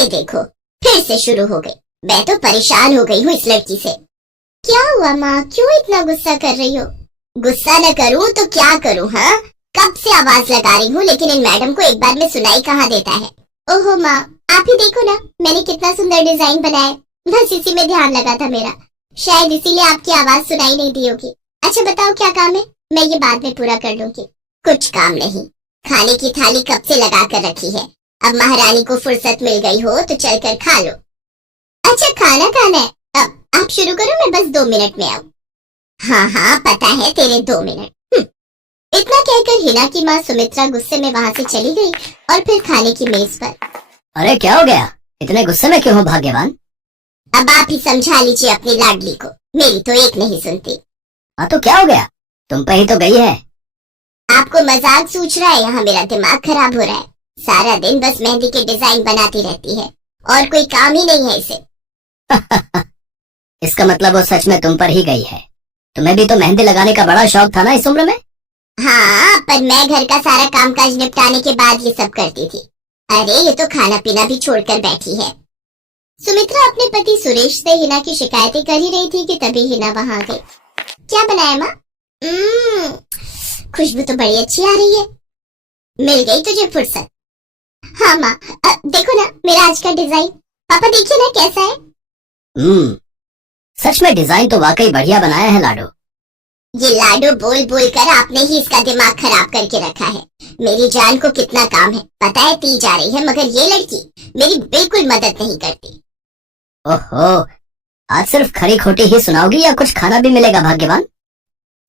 ये देखो फिर से शुरू हो गई। मैं तो परेशान हो गई हूँ इस लड़की से। क्या हुआ माँ, क्यों इतना गुस्सा कर रही हो? गुस्सा न करूँ तो क्या करूँ? हाँ, कब से आवाज लगा रही हूँ लेकिन इन मैडम को एक बार में सुनाई कहाँ देता है। ओहो माँ, आप ही देखो ना, मैंने कितना सुंदर डिजाइन बनाया, बस इसी में ध्यान लगा था मेरा, शायद इसीलिए आपकी आवाज सुनाई नहीं दी होगी। अच्छा बताओ क्या काम है, मैं ये बाद में पूरा कर लूंगी। कुछ काम नहीं, खाने की थाली कब से लगा कर रखी है, अब महारानी को फुर्सत मिल गई हो तो चलकर खा लो। अच्छा खाना खाना है, अब आप शुरू करो, मैं बस 2 मिनट में आऊँ। हाँ हाँ पता है तेरे 2 मिनट। इतना कहकर हिना की माँ सुमित्रा गुस्से में वहाँ से चली गई और फिर खाने की मेज पर। अरे क्या हो गया, इतने गुस्से में क्यों हो भाग्यवान? अब आप ही समझा लीजिए अपनी लाडली को, मेरी तो एक नहीं सुनती। हाँ तो क्या हो गया, तुम पे ही तो गई है। आपको मजाक सूझ रहा है? यहाँ मेरा दिमाग खराब हो रहा है, सारा दिन बस मेहंदी के डिजाइन बनाती रहती है और कोई काम ही नहीं है इसे। इसका मतलब वो सच में तुम पर ही गई है। तुम्हें भी तो मेहंदी लगाने का बड़ा शौक था ना इस उम्र में? हाँ, पर मैं घर का सारा कामकाज निपटाने के बाद ये सब करती थी। अरे ये तो खाना पीना भी छोड़कर बैठी है। सुमित्रा अपने पति सुरेश से हिना की शिकायतें कर ही रही थी कि तभी हिना वहां आ गई। क्या बनाया माँ? खुशबू तो बड़ी अच्छी आ रही है, मिल गई तुझे फुर्सत। हाँ माँ, देखो ना मेरा आज का डिजाइन, पापा देखिए ना कैसा है। सच में डिजाइन तो वाकई बढ़िया बनाया है लाडो। ये लाडो बोल बोल कर आपने ही इसका दिमाग खराब करके रखा है। मेरी जान को कितना काम है पता है, पी जा रही है, मगर ये लड़की मेरी बिल्कुल मदद नहीं करती। ओहो, आज सिर्फ खरी खोटी ही सुनाओगी या कुछ खाना भी मिलेगा भाग्यवान?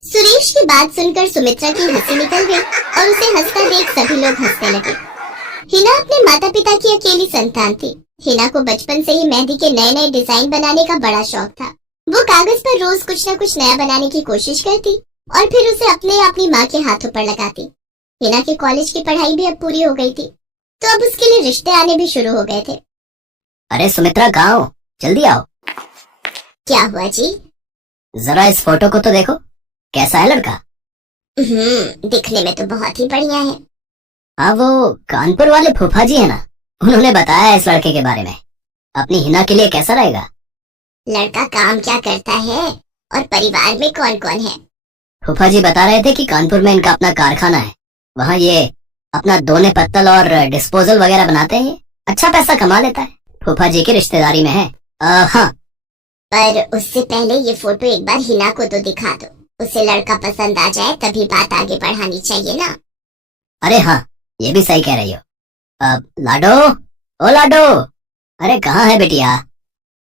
सुरेश की बात सुनकर सुमित्रा की हंसी निकल गई और उसे हंसता देख सभी लोग हंसने लगे। हिना अपने माता पिता की अकेली संतान थी। हिना को बचपन से ही मेहंदी के नए नए डिजाइन बनाने का बड़ा शौक था। वो कागज पर रोज कुछ न कुछ नया बनाने की कोशिश करती और फिर उसे अपनी माँ के हाथों पर लगाती। हिना के कॉलेज की पढ़ाई भी अब पूरी हो गई थी तो अब उसके लिए रिश्ते आने भी शुरू हो गए थे। अरे सुमित्रा कहाँ हो, जल्दी आओ। क्या हुआ जी? जरा इस फोटो को तो देखो, कैसा है लड़का? दिखने में तो बहुत ही बढ़िया है। हाँ वो कानपुर वाले फूफा जी है ना, उन्होंने बताया इस लड़के के बारे में। अपनी हिना के लिए कैसा रहेगा? लड़का काम क्या करता है और परिवार में कौन कौन है? फूफा जी बता रहे थे कि कानपुर में इनका अपना कारखाना है, वहाँ ये अपना दोने पत्तल और डिस्पोजल वगैरह बनाते हैं। अच्छा पैसा कमा लेता है, फूफा जी की रिश्तेदारी में है। हाँ, पर उससे पहले ये फोटो एक बार हिना को तो दिखा दो, उसे लड़का पसंद आ जाए तभी बात आगे बढ़ानी चाहिए ना। अरे हाँ, ये भी सही कह रही हो। लाडो, ओ लाडो, अरे कहाँ है बेटिया?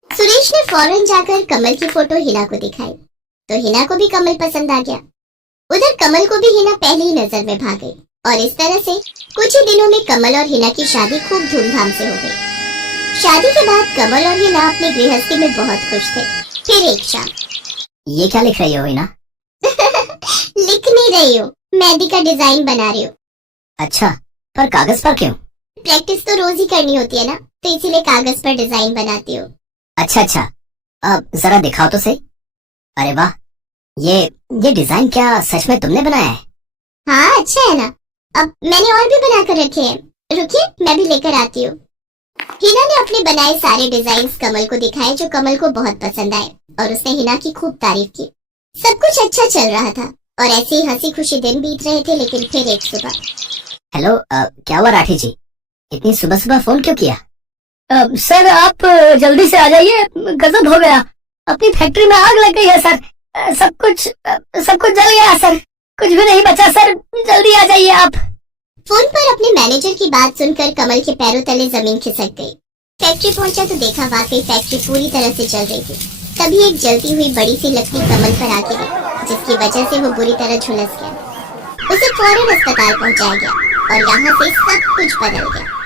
सुरेश ने फौरन जाकर कमल की फोटो हिना को दिखाई तो हिना को भी कमल पसंद आ गया। उधर कमल को भी हिना पहली ही नजर में भाग गई और इस तरह से कुछ ही दिनों में कमल और हिना की शादी खूब धूमधाम से हो गई। शादी के बाद कमल और हिना अपनी गृहस्थी में बहुत खुश थे। फिर एक शाम। ये क्या लिख रही हो हिना? लिख नहीं रही हूँ, मेहंदी का डिजाइन बना रही हूँ। अच्छा, पर कागज पर क्यों? प्रैक्टिस तो रोज ही करनी होती है ना, तो इसीलिए कागज पर डिजाइन बनाती हूँ। अच्छा, अब जरा दिखाओ तो सही। अरे वाह, ये डिजाइन क्या सच में तुमने बनाया है? हाँ अच्छा है ना, अब मैंने और भी बना कर रखे हैं, रुकिए मैं भी लेकर आती हूँ। हिना ने अपने बनाए सारे डिजाइन्स कमल को दिखाए जो कमल को बहुत पसंद आए और उसने हिना की खूब तारीफ की। सब कुछ अच्छा चल रहा था और ऐसे ही हंसी खुशी दिन बीत रहे थे, लेकिन फिर एक सुबह। हेलो, क्या हुआ राठी जी, इतनी सुबह सुबह फोन क्यों किया? सर आप जल्दी से आ जाइए, गजब हो गया, अपनी फैक्ट्री में आग लग गई है सर, सब कुछ जल गया सर, कुछ भी नहीं बचा सर, जल्दी आ जाइए आप। फोन पर अपने मैनेजर की बात सुनकर कमल के पैरों तले जमीन खिसक गई। फैक्ट्री पहुंचा तो देखा वाकई फैक्ट्री पूरी तरह से जल रही थी। तभी एक जलती हुई बड़ी सी लकड़ी कमल पर आके गिरी, जिसकी वजह से वो बुरी तरह झुलस गया। उसे फौरन अस्पताल पहुंचाया गया और यहाँ से सब कुछ बदल गया।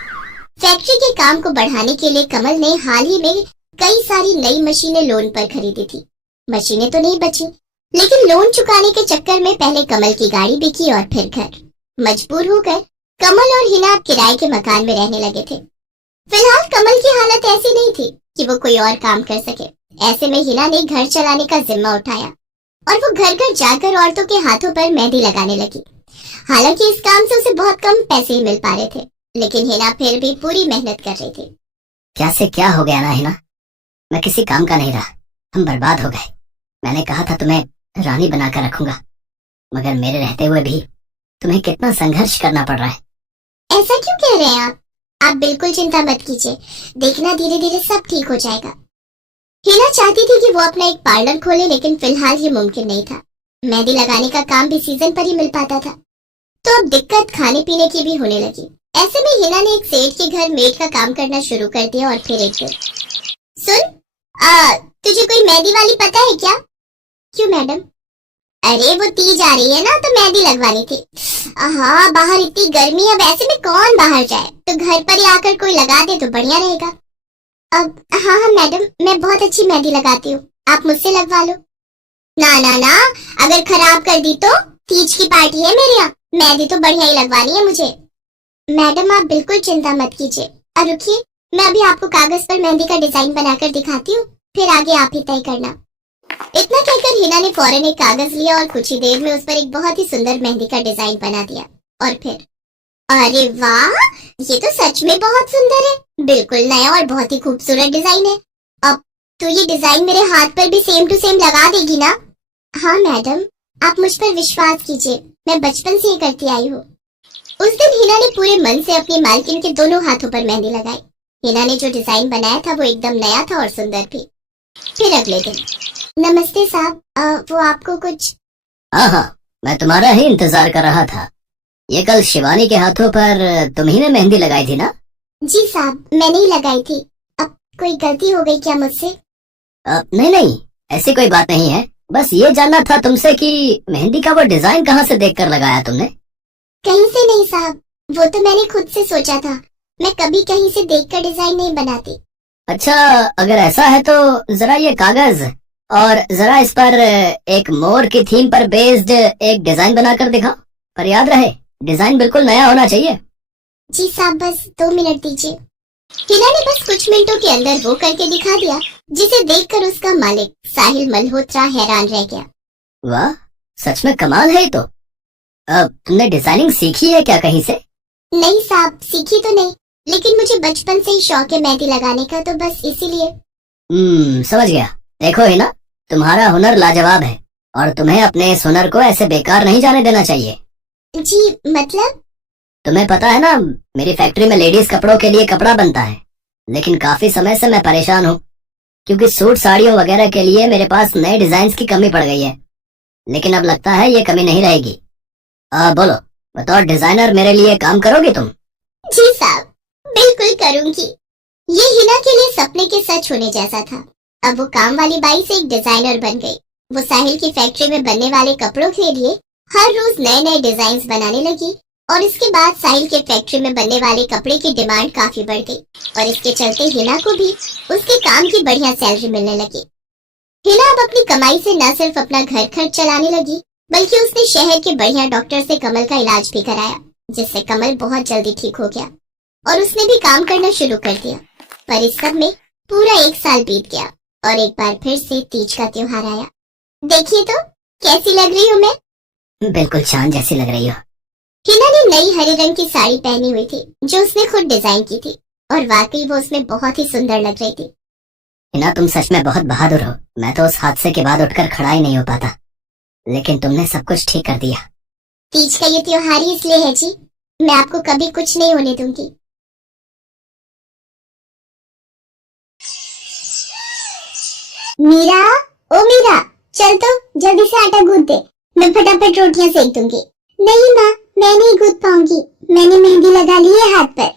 फैक्ट्री के काम को बढ़ाने के लिए कमल ने हाल ही में कई सारी नई मशीनें लोन पर खरीदी थी। मशीनें तो नहीं बची, लेकिन लोन चुकाने के चक्कर में पहले कमल की गाड़ी बिकी और फिर घर। मजबूर होकर कमल और हिना अब किराए के मकान में रहने लगे थे। फिलहाल कमल की हालत ऐसी नहीं थी कि वो कोई और काम कर सके। ऐसे में हिना ने घर चलाने का जिम्मा उठाया और वो घर घर जाकर औरतों के हाथों पर मेहंदी लगाने लगी। हालांकि इस काम से उसे बहुत कम पैसे ही मिल पा रहे थे, लेकिन हिना फिर भी पूरी मेहनत कर रही थी। क्या से क्या हो गया ना हिना। मैं किसी काम का नहीं रहा, हम बर्बाद हो गए। मैंने कहा था तुम्हें रानी बनाकर रखूंगा, मगर मेरे रहते हुए भी तुम्हें कितना संघर्ष करना पड़ रहा है। ऐसा क्यों कह रहे हैं आप बिल्कुल चिंता मत कीजिए, देखना धीरे धीरे सब ठीक हो जाएगा। हिना चाहती थी कि वो अपना एक पार्लर खोले, लेकिन फिलहाल ये मुमकिन नहीं था। मेहंदी लगाने का काम भी सीजन पर ही मिल पाता था, तो अब दिक्कत खाने पीने की भी होने लगी। ऐसे में हिना ने एक सेठ के घर मेड का काम करना शुरू कर दिया। और फिर एक दिन, सुन, तुझे कोई मेहंदी वाली पता है क्या? क्यों मैडम? अरे वो तीज आ रही है ना, तो मेहंदी लगवानी थी। हाँ, बाहर इतनी गर्मी है, वैसे में कौन बाहर जाए, तो घर पर ही आकर कोई लगा दे तो बढ़िया रहेगा। अब हाँ हाँ मैडम, मैं बहुत अच्छी मेहंदी लगाती हूँ, आप मुझसे लगवा लो। ना ना ना, अगर खराब कर दी तो? तीज की पार्टी है मेरे यहाँ, मेहंदी तो बढ़िया ही लगवानी है मुझे। मैडम आप बिल्कुल चिंता मत कीजिए। और रुकिए, मैं अभी आपको कागज पर मेहंदी का डिजाइन बनाकर दिखाती हूँ, फिर आगे आप ही तय करना। इतना कहकर हिना ने फौरन एक कागज लिया और कुछ ही देर में उस पर एक बहुत ही सुंदर मेहंदी का डिजाइन बना दिया। और फिर, अरे वाह, ये तो सच में बहुत सुंदर है, बिल्कुल नया और बहुत ही खूबसूरत डिजाइन है। अब तो ये डिजाइन मेरे हाथ पर भी सेम टू सेम लगा देगी ना? हाँ मैडम, आप मुझ पर विश्वास कीजिए, मैं बचपन से ये करती आई हूँ। उस दिन हिना ने पूरे मन से अपनी मालकिन के दोनों हाथों पर मेहंदी लगाई। हिना ने जो डिजाइन बनाया था वो एकदम नया था और सुंदर भी। फिर अगले दिन, नमस्ते साहब, वो आपको कुछ? हाँ, मैं तुम्हारा ही इंतजार कर रहा था। ये कल शिवानी के हाथों पर तुम्ही ने मेहंदी लगाई थी ना? जी साहब, मैंने ही लगाई थी। अब कोई गलती हो गई क्या मुझसे? नहीं, ऐसी कोई बात नहीं है। बस ये जानना था तुमसे कि मेहंदी का वो डिजाइन कहाँ से देखकर लगाया तुमने? कहीं से नहीं साहब, वो तो मैंने खुद से सोचा था। मैं कभी कहीं से देखकर डिजाइन नहीं बनाती। अच्छा, अगर ऐसा है तो जरा ये कागज और जरा इस पर एक मोर की थीम पर बेस्ड एक डिजाइन बनाकर दिखाओ। पर याद रहे, डिजाइन बिल्कुल नया होना चाहिए। जी साहब, बस 2 मिनट दीजिए। हिना ने बस कुछ मिनटों के अंदर वो करके दिखा दिया, जिसे देखकर उसका मालिक साहिल मल्होत्रा हैरान रह गया। वाह, सच में कमाल है ये तो। अब तुमने डिजाइनिंग सीखी है क्या कहीं से? नहीं साहब, सीखी तो नहीं, लेकिन मुझे बचपन से ही शौक है मेहंदी लगाने का, तो बस इसीलिए। समझ गया। देखो है ना, तुम्हारा हुनर लाजवाब है और तुम्हें अपने इस हुनर को ऐसे बेकार नहीं जाने देना चाहिए। जी मतलब? तुम्हें पता है ना, मेरी फैक्ट्री में लेडीज कपड़ों के लिए कपड़ा बनता है, लेकिन काफी समय से मैं परेशान हूँ क्योंकि सूट साड़ियों वगैरह के लिए मेरे पास नए डिजाइन की कमी पड़ गई है। लेकिन अब लगता है ये कमी नहीं रहेगी। बोलो, बतौर डिजाइनर मेरे लिए काम करोगी तुम? जी साहब, बिल्कुल करूंगी। ये हिना के लिए सपने के सच होने जैसा था। अब वो काम वाली बाई से एक डिजाइनर बन गई। वो साहिल की फैक्ट्री में बनने वाले कपड़ों के लिए हर रोज नए नए डिजाइन बनाने लगी और इसके बाद साहिल के फैक्ट्री में बनने वाले कपड़े की डिमांड काफी बढ़ गई और इसके चलते हिना को भी उसके काम की बढ़िया सैलरी मिलने लगी। हिना अब अपनी कमाई से न सिर्फ अपना घर खर्च चलाने लगी, बल्कि उसने शहर के बढ़िया डॉक्टर से कमल का इलाज भी कराया, जिससे कमल बहुत जल्दी ठीक हो गया और उसने भी काम करना शुरू कर दिया। पर इस सब में पूरा 1 साल बीत गया और एक बार फिर से तीज का त्योहार आया। देखिए तो कैसी लग रही हूँ मैं? बिल्कुल चांद जैसी लग रही हो। हिना ने नई हरे रंग की साड़ी पहनी हुई थी, जो उसने खुद डिजाइन की थी और वाकई वो उसमें बहुत ही सुंदर लग रही थी। हिना, तुम सच में बहुत बहादुर हो। मैं तो उस हादसे के बाद उठकर खड़ा ही नहीं हो पाता, लेकिन तुमने सब कुछ ठीक कर दिया। तीज का ये त्योहार ही इसलिए है जी, मैं आपको कभी कुछ नहीं होने दूंगी। मीरा, ओ मीरा, चल तो जल्दी से आटा गूंथ दे, मैं फटाफट रोटियां सेक दूंगी। नहीं माँ, मैं नहीं गूंथ पाऊंगी, मैंने मेहंदी लगा ली है हाथ पर।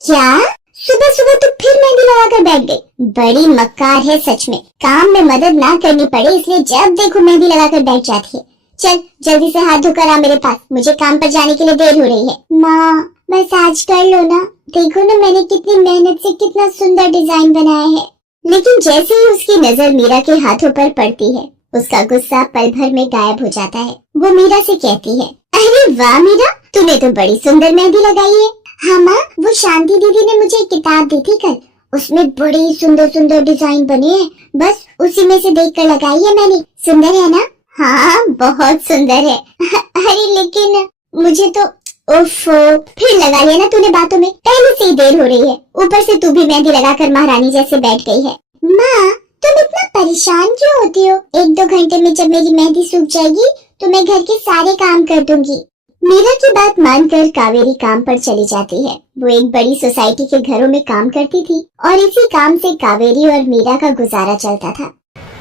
क्या? सुबह सुबह तू फिर मेहंदी लगाकर बैठ गई? बड़ी मक्कार है सच में, काम में मदद ना करनी पड़े इसलिए जब देखो मेहंदी लगाकर बैठ जाती है। चल जल्दी से हाथ धोकर आ मेरे पास, मुझे काम पर जाने के लिए देर हो रही है। माँ बस आज कर लो ना, देखो ना मैंने कितनी मेहनत से कितना सुंदर डिजाइन बनाया है। लेकिन जैसे ही उसकी नजर मीरा के हाथों पर पड़ती है, उसका गुस्सा पल भर में गायब हो जाता है। वो मीरा से कहती है, अरे वाह मीरा, तूने तो बड़ी सुंदर मेहंदी लगाई है। हाँ माँ, वो शांति दीदी ने मुझे एक किताब दी थी कल, उसमें बड़ी सुंदर सुंदर डिजाइन बने हैं, बस उसी में से देखकर लगाई है मैंने। सुंदर है ना? हाँ बहुत सुंदर है। अरे लेकिन मुझे तो ओफो, फिर लगा लिया ना तूने बातों में। पहले से ही देर हो रही है, ऊपर से तू भी मेहंदी लगाकर महारानी जैसे बैठ गई है। माँ, तुम इतना परेशान क्यों होती हो? 1-2 घंटे में जब मेरी मेहंदी सूख जाएगी तो मैं घर के सारे काम कर दूंगी। मीरा की बात मानकर कावेरी काम पर चली जाती है। वो एक बड़ी सोसाइटी के घरों में काम करती थी और इसी काम से कावेरी और मीरा का गुजारा चलता था।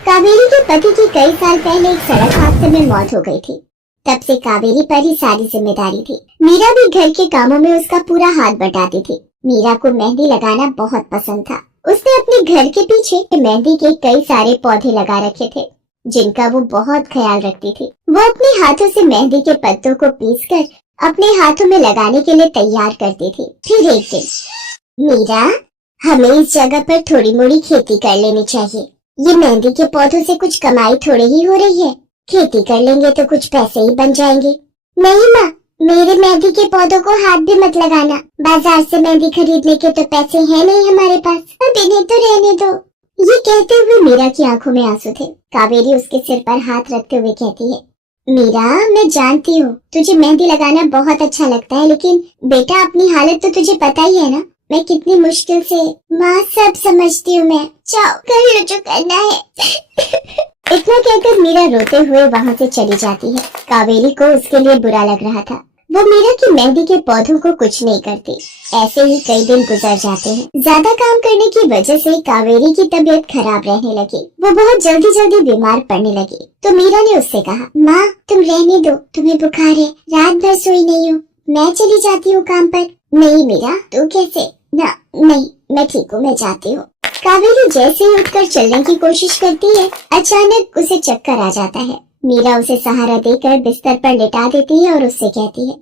कावेरी के पति की कई साल पहले एक सड़क हादसे में मौत हो गई थी। तब से कावेरी पर ही सारी जिम्मेदारी थी। मीरा भी घर के कामों में उसका पूरा हाथ बटाती थी। मीरा को मेहंदी लगाना बहुत पसंद था। उसने अपने घर के पीछे मेहंदी के कई सारे पौधे लगा रखे थे, जिनका वो बहुत ख्याल रखती थी। वो अपने हाथों से मेहंदी के पत्तों को पीसकर अपने हाथों में लगाने के लिए तैयार करती थी। फिर एक दिन, मीरा, हमें इस जगह पर थोड़ी मोड़ी खेती कर लेनी चाहिए। ये मेहंदी के पौधों से कुछ कमाई थोड़ी ही हो रही है। खेती कर लेंगे तो कुछ पैसे ही बन जाएंगे। नहीं माँ, मेरे मेहंदी के पौधों को हाथ भी मत लगाना। बाजार से मेहंदी खरीदने के तो पैसे हैं नहीं हमारे पास। अब इन्हें तो रहने दो। ये कहते हुए मीरा की आंखों में आंसू थे। कावेरी उसके सिर पर हाथ रखते हुए कहती है, मीरा, मैं जानती हूँ तुझे मेहंदी लगाना बहुत अच्छा लगता है, लेकिन बेटा अपनी हालत तो तुझे पता ही है ना। मैं कितनी मुश्किल से। माँ, सब समझती हूँ मैं। जाओ, कर लो जो करना है। इतना कहकर मीरा रोते हुए वहाँ से चली जाती है। कावेरी को उसके लिए बुरा लग रहा था। वो मीरा की मेहंदी के पौधों को कुछ नहीं करती। ऐसे ही कई दिन गुजर जाते हैं। ज्यादा काम करने की वजह से कावेरी की तबीयत खराब रहने लगी। वो बहुत जल्दी बीमार पड़ने लगी। तो मीरा ने उससे कहा, माँ, तुम रहने दो, तुम्हें बुखार है, रात भर सोई नहीं हो, मैं चली जाती हूँ काम पर। नहीं मीरा, तू कैसे? ना, नहीं, मैं ठीक हूँ, मैं जाती हूँ। कावेरी जैसे ही उठकर चलने की कोशिश करती है, अचानक उसे चक्कर आ जाता है। मीरा उसे सहारा देकर बिस्तर पर लेटा देती है और उससे कहती है,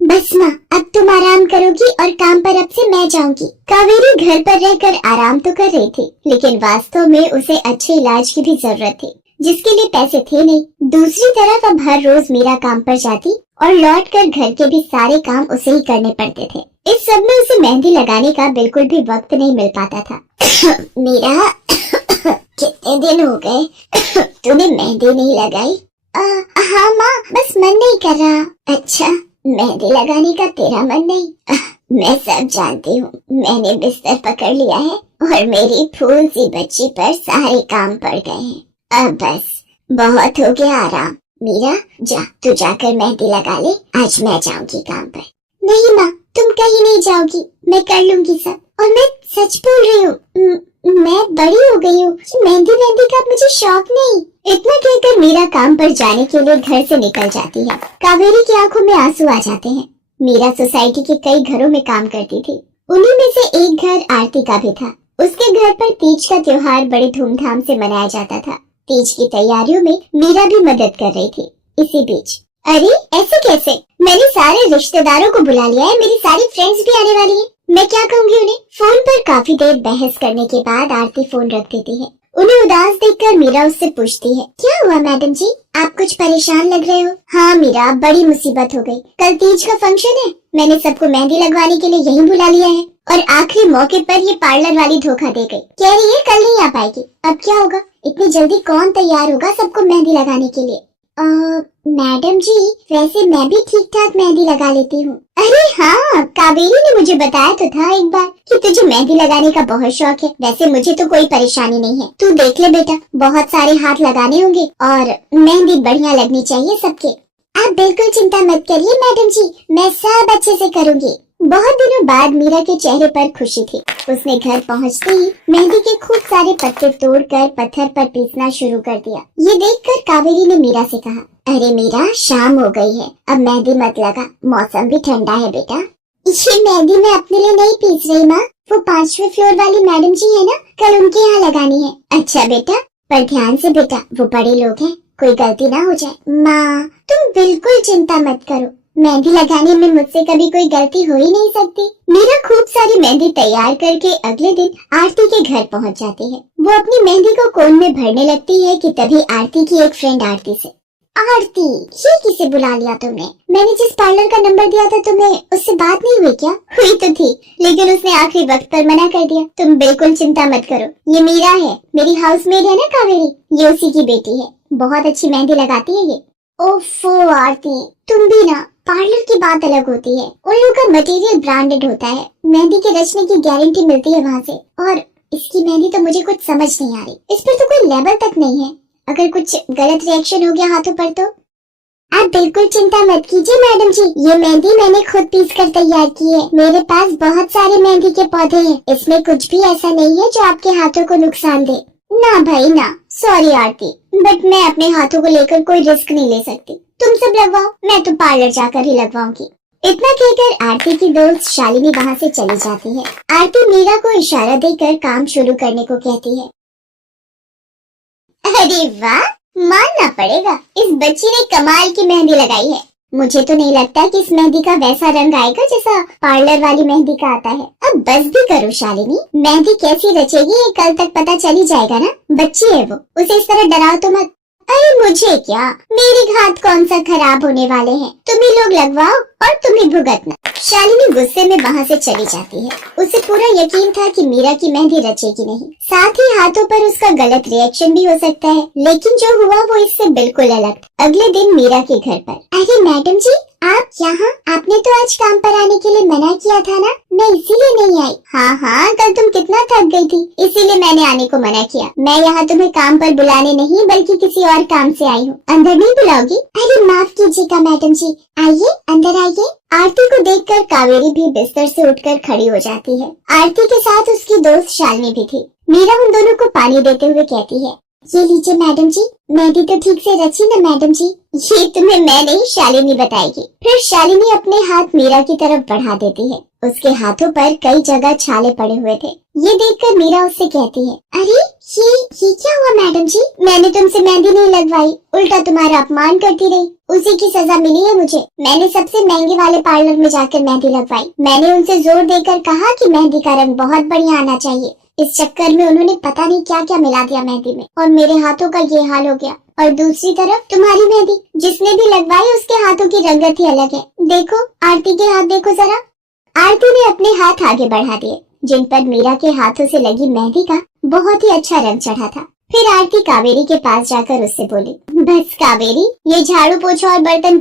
बस माँ, अब तुम आराम करोगी और काम पर अब से मैं जाऊंगी। कावेरी घर पर रहकर आराम तो कर रही थी, लेकिन वास्तव में उसे अच्छे इलाज की भी जरूरत थी, जिसके लिए पैसे थे नहीं। दूसरी तरफ अब हर रोज मीरा काम पर जाती और लौटकर घर के भी सारे काम उसे ही करने पड़ते थे। इस सब में उसे मेहंदी लगाने का बिल्कुल भी वक्त नहीं मिल पाता था। मीरा, कितने दिन हो गए तूने मेहंदी नहीं लगाई? हाँ माँ, बस मन नहीं कर रहा। अच्छा, मेहंदी लगाने का तेरा मन नहीं? मैं सब जानती हूँ। मैंने बिस्तर पकड़ लिया है और मेरी फूल सी बच्ची पर सारे काम पड़ गए हैं। अब बस बहुत हो गया आराम। मीरा, जा, तू जाकर मेहंदी लगा ले। आज मैं जाऊंगी काम पर। नहीं माँ, तुम कहीं नहीं जाओगी, मैं कर लूंगी सब। और मैं सच बोल रही हूँ, मैं बड़ी हो गई हूँ। मेहंदी का मुझे शौक नहीं। इतना कहकर मीरा काम पर जाने के लिए घर से निकल जाती है। कावेरी की आंखों में आंसू आ जाते हैं। मीरा सोसाइटी के कई घरों में काम करती थी। उन्हीं में से एक घर आरती का भी था। उसके घर पर तीज का त्योहार बड़े धूमधाम से मनाया जाता था। तीज की तैयारियों में मीरा भी मदद कर रही थी। इसी बीच, अरे ऐसे कैसे? मैंने सारे रिश्तेदारों को बुला लिया है, मेरी सारी फ्रेंड्स भी आने वाली हैं। मैं क्या कहूँगी उन्हें? फोन पर काफी देर बहस करने के बाद आरती फोन रख देती है। उन्हें उदास देखकर मीरा उससे पूछती है, क्या हुआ मैडम जी, आप कुछ परेशान लग रहे हो? हाँ मीरा, बड़ी मुसीबत हो गई। कल तीज का फंक्शन है, मैंने सबको मेहंदी लगवाने के लिए यहीं बुला लिया है और आखिरी मौके पर ये पार्लर वाली धोखा दे गई। कह रही है कल नहीं आ पाएगी। अब क्या होगा? इतनी जल्दी कौन तैयार होगा सबको मेहंदी लगाने के लिए? मैडम जी, वैसे मैं भी ठीक ठाक मेहंदी लगा लेती हूँ। अरे हाँ, कावेरी ने मुझे बताया तो था एक बार कि तुझे मेहंदी लगाने का बहुत शौक है। वैसे मुझे तो कोई परेशानी नहीं है। तू देख ले बेटा, बहुत सारे हाथ लगाने होंगे और मेहंदी बढ़िया लगनी चाहिए सबके। आप बिल्कुल चिंता मत करिए मैडम जी, मैं सब अच्छे से करूँगी। बहुत दिनों बाद मीरा के चेहरे पर खुशी थी। उसने घर पहुंचते ही मेहंदी के खूब सारे पत्ते तोड़कर पत्थर पर पीसना शुरू कर दिया। ये देखकर कावेरी ने मीरा से कहा, अरे मीरा, शाम हो गई है, अब मेहंदी मत लगा, मौसम भी ठंडा है बेटा। ये मेहंदी मैं अपने लिए नहीं पीस रही माँ, वो 5वें फ्लोर वाली मैडम जी है ना, कल उनके यहाँ लगानी है। अच्छा बेटा, पर ध्यान से बेटा, वो बड़े लोग हैं, कोई गलती ना हो जाए। माँ, तुम बिल्कुल चिंता मत करो, मेहंदी लगाने में मुझसे कभी कोई गलती हो ही नहीं सकती। मीरा खूब सारी मेहंदी तैयार करके अगले दिन आरती के घर पहुंच जाती है। वो अपनी मेहंदी को कोन में भरने लगती है कि तभी आरती की एक फ्रेंड आरती से, आरती, ये किसे बुला लिया तुमने? मैंने जिस पार्लर का नंबर दिया था तुम्हें, उससे बात नहीं हुई क्या? हुई तो थी, लेकिन उसने आखिरी वक्त पर मना कर दिया। तुम बिल्कुल चिंता मत करो, ये मीरा है, मेरी हाउसमेड है ना कावेरी, ये उसी की बेटी है। बहुत अच्छी मेहंदी लगाती है ये। ओफो आरती, तुम भी ना, पार्लर की बात अलग होती है, उन लोगों का मटेरियल ब्रांडेड होता है, मेहंदी के रचने की गारंटी मिलती है वहाँ से, और इसकी मेहंदी तो मुझे कुछ समझ नहीं आ रही, इस पर तो कोई लेबल तक नहीं है, अगर कुछ गलत रिएक्शन हो गया हाथों पर तो। आप बिल्कुल चिंता मत कीजिए मैडम जी, ये मेहंदी मैंने खुद पीस कर तैयार की है, मेरे पास बहुत सारे मेहंदी के पौधे हैं, इसमें कुछ भी ऐसा नहीं है जो आपके हाथों को नुकसान दे। ना भाई ना, सॉरी आरती, बट मैं अपने हाथों को लेकर कोई रिस्क नहीं ले सकती, तुम सब लगवाओ, मैं तो पार्लर जाकर ही लगवाऊंगी। इतना कहकर आरती की दोस्त शालिनी वहाँ से चली जाती है। आरती मीरा को इशारा देकर काम शुरू करने को कहती है। अरे वाह, मानना पड़ेगा, इस बच्ची ने कमाल की मेहंदी लगाई है। मुझे तो नहीं लगता कि इस मेहंदी का वैसा रंग आएगा जैसा पार्लर वाली मेहंदी का आता है। अब बस भी करो शालिनी, मेहंदी कैसी रचेगी ये कल तक पता चल ही जाएगा ना, बच्ची है वो, उसे इस तरह डराओ तो मत। अरे मुझे क्या, मेरे हाथ कौन सा खराब होने वाले हैं, तुम ही लोग लगवाओ और तुम ही भुगतना। शालिनी गुस्से में वहाँ से चली जाती है। उसे पूरा यकीन था कि मीरा की मेहंदी रचेगी नहीं, साथ ही हाथों पर उसका गलत रिएक्शन भी हो सकता है, लेकिन जो हुआ वो इससे बिल्कुल अलग। अगले दिन मीरा के घर पर। अरे मैडम जी, आप यहाँ, आपने तो आज काम पर आने के लिए मना किया था ना, मैं इसीलिए नहीं आई। हाँ, कल तुम कितना थक गई थी, इसीलिए मैंने आने को मना किया। मैं यहाँ तुम्हें काम पर बुलाने नहीं बल्कि किसी और काम से आई हूँ, अंदर नहीं बुलाओगी? अरे माफ कीजिएगा मैडम जी, आइए अंदर आइए। आरती को देखकर कावेरी भी बिस्तर से उठकर खड़ी हो जाती है। आरती के साथ उसकी दोस्त शालिनी भी थी। मीरा उन दोनों को पानी देते हुए कहती है, ये लीजिए मैडम जी, मेहंदी तो ठीक से रची ना मैडम जी? ये तुम्हें मैं नहीं शालिनी बताएगी। फिर शालिनी अपने हाथ मीरा की तरफ बढ़ा देती है। उसके हाथों पर कई जगह छाले पड़े हुए थे। ये देखकर मीरा उससे कहती है, अरे ये क्या हुआ मैडम जी? मैंने तुमसे मेहंदी नहीं लगवाई, उल्टा तुम्हारा अपमान करती रही, उसी की सजा मिली है मुझे। मैंने सबसे महंगे वाले पार्लर में जाकर मेहंदी लगवाई। मैंने उनसे जोर देकर कहा कि मेहंदी का रंग बहुत बढ़िया आना चाहिए। इस चक्कर में उन्होंने पता नहीं क्या क्या मिला दिया मेहंदी में, और मेरे हाथों का ये हाल हो गया। और दूसरी तरफ तुम्हारी मेहंदी, जिसने भी लगवाई उसके हाथों की रंगत ही अलग है। देखो आरती के हाथ देखो जरा। आरती ने अपने हाथ आगे बढ़ा दिए, जिन पर मीरा के हाथों से लगी मेहंदी का बहुत ही अच्छा रंग चढ़ा था। फिर आरती कावेरी के पास जाकर उससे बोली, बस कावेरी, ये झाड़ू पोछा और बर्तन